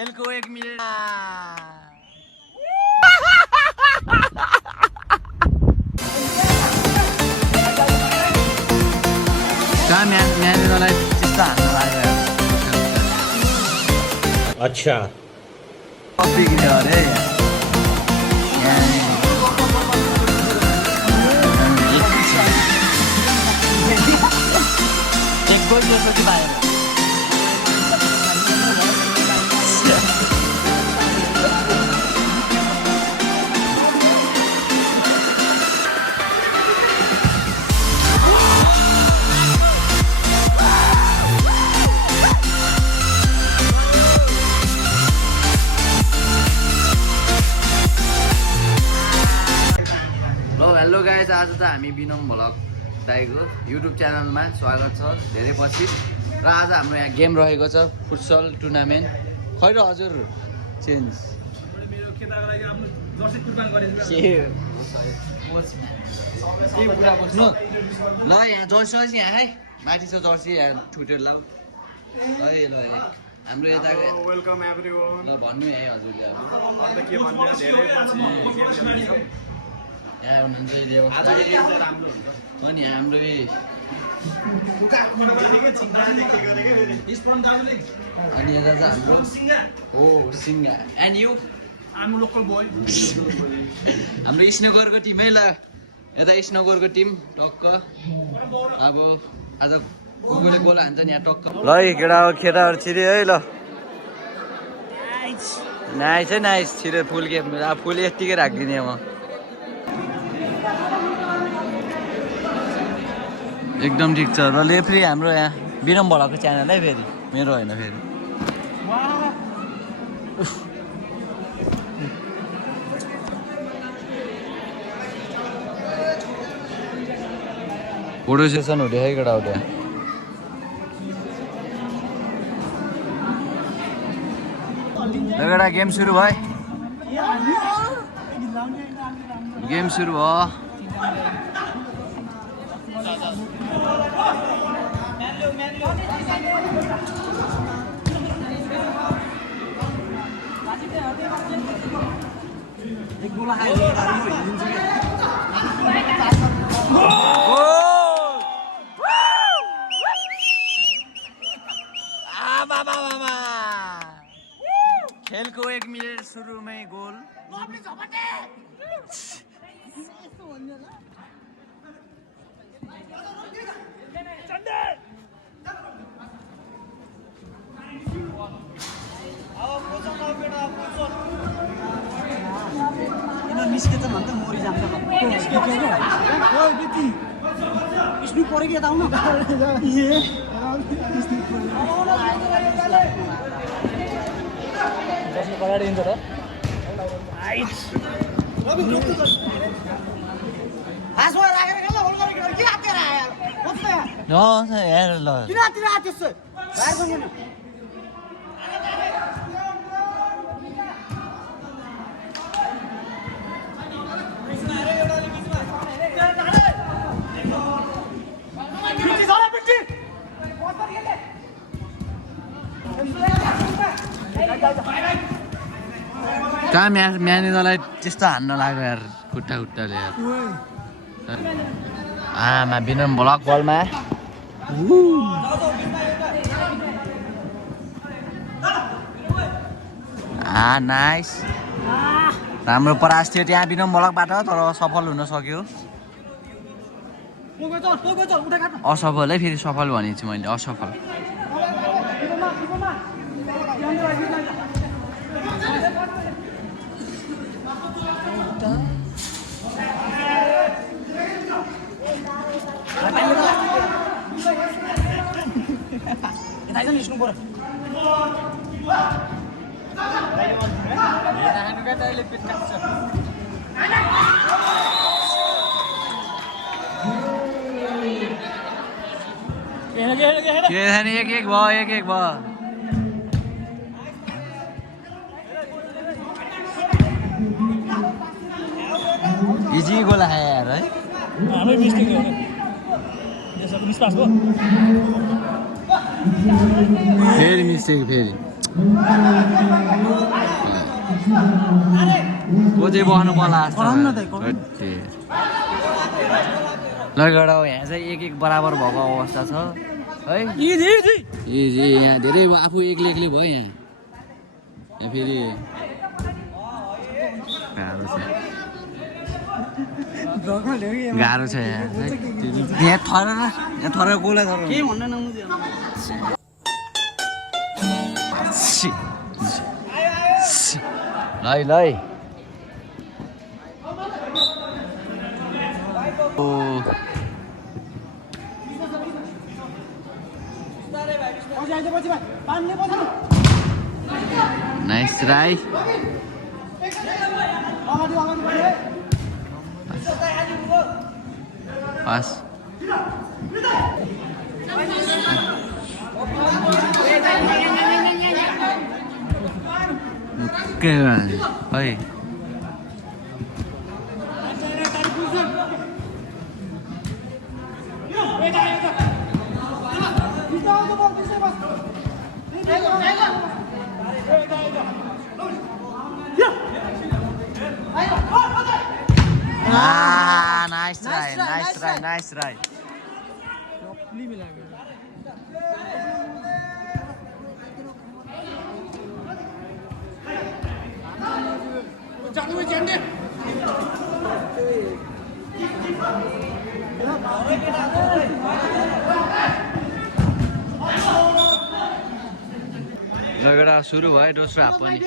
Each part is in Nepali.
खेलको 1 मिनेट कहाँ म्यानेजरलाई त्यस्तो हान्न लाग्यो अच्छा बिग्रियो अरे एक गोल जस्तो कि पाएन हेलो गाइज आज त हामी विनम भ्लग दाइको युट्युब च्यानलमा स्वागत छ धेरै पछि र आज हाम्रो यहाँ गेम रहेको छ फुटसल टुर्नामेन्ट खै र हजुर चेन्ज ल यहाँ जर्सी यहाँ है माथि छ जर्सी यहाँ छुटेर लाऊ है ल हाम्रो यता वेलकम एभ्रीवन ल भन्नु यहाँ हजुरले अब अन्त के भन्ने धेरै पछि गेम खेल्दैछौँ यहाँ हुनुहुन्छ आज यो गेम चाहिँ राम्रो हुन्छ अनि हाम्रो अनि यता चाहिँ हाम्रो हो सिङ्गा and you am local boy हाम्रो स्नोगरको टिमै ल यता स्नोगरको टिम टक्क अब आज कोले गोल हान्छ नि यहाँ टक्क ल केटाहरू छिरे है ल नाइस है नाइस छिरे फुल गेम फुल यत्तिकै राखिदिने म एकदम ठिक छ र लेफ्री हाम्रो यहाँ विनम भ्लगको च्यानल है फेरि मेरो होइन फेरि फोटो सेसन हुँदै है केटा हो त्यहाँ एउटा गेम सुरु भयो गेम सुरु भयो खेलको 1 मिनेट सुरुमै गोल निस्केछ भने त मरि जान्छ स्नु पऱ्यो कि यता आउन दिन्छ त कहाँ म्यानेजरलाई त्यस्तो हान्न लाग्यो यार खुट्टाले यार आमा विनम भ्लग बलमा नाइस राम्रो परास थियो त्यहाँ विनम भ्लगबाट तर सफल हुन सक्यो असफल है फेरि सफल भनेको छु मैले असफल एक भयो इजी गोल आयो यार है हाम्रै मिस्टेक हो नि फेरि मिस्टेक फेरि कोचे बस्नु पर्ला कराउनु न त, कराउनु। ल गएर यहाँ चाहिँ एक एक बराबर भएको अवस्था छ है ए यहाँ धेरै आफू एक्लै एक्लै भयो यहाँ फेरि गाह्रो छ यहाँ थरेर कसलाई थर केही भन्न नमुझ्यो ल नाइस ट्राई पास ओके भाइ नाइस ट्राई झगडा सुरु भयो दोस्रो हाफ पनि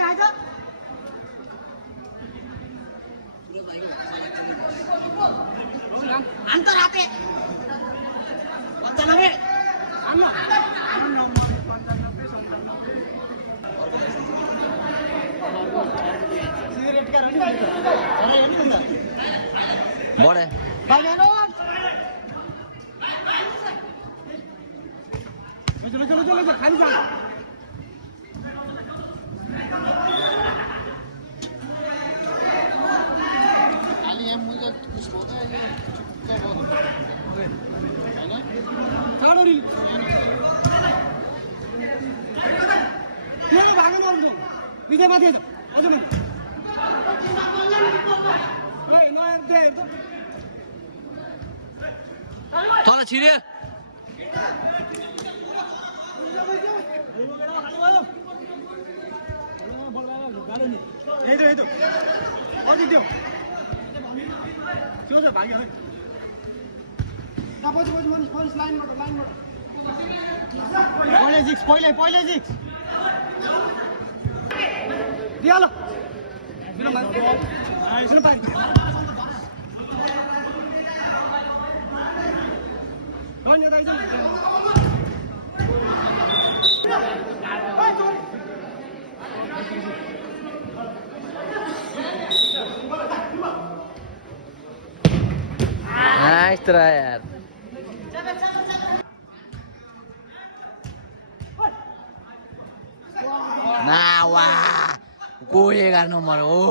बढे तल छिर्यो नाइस ट्राई यार ना वाह कोई 11 नंबर ओ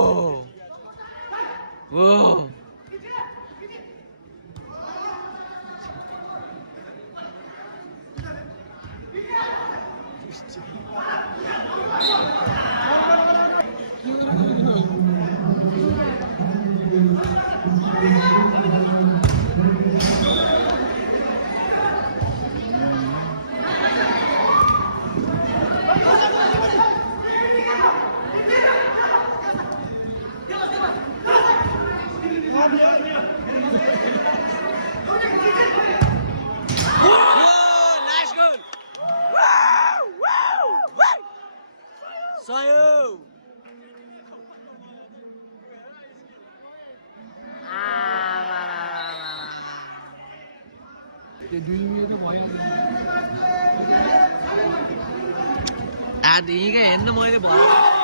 आज यहीँकै हेर्नु मैले भयो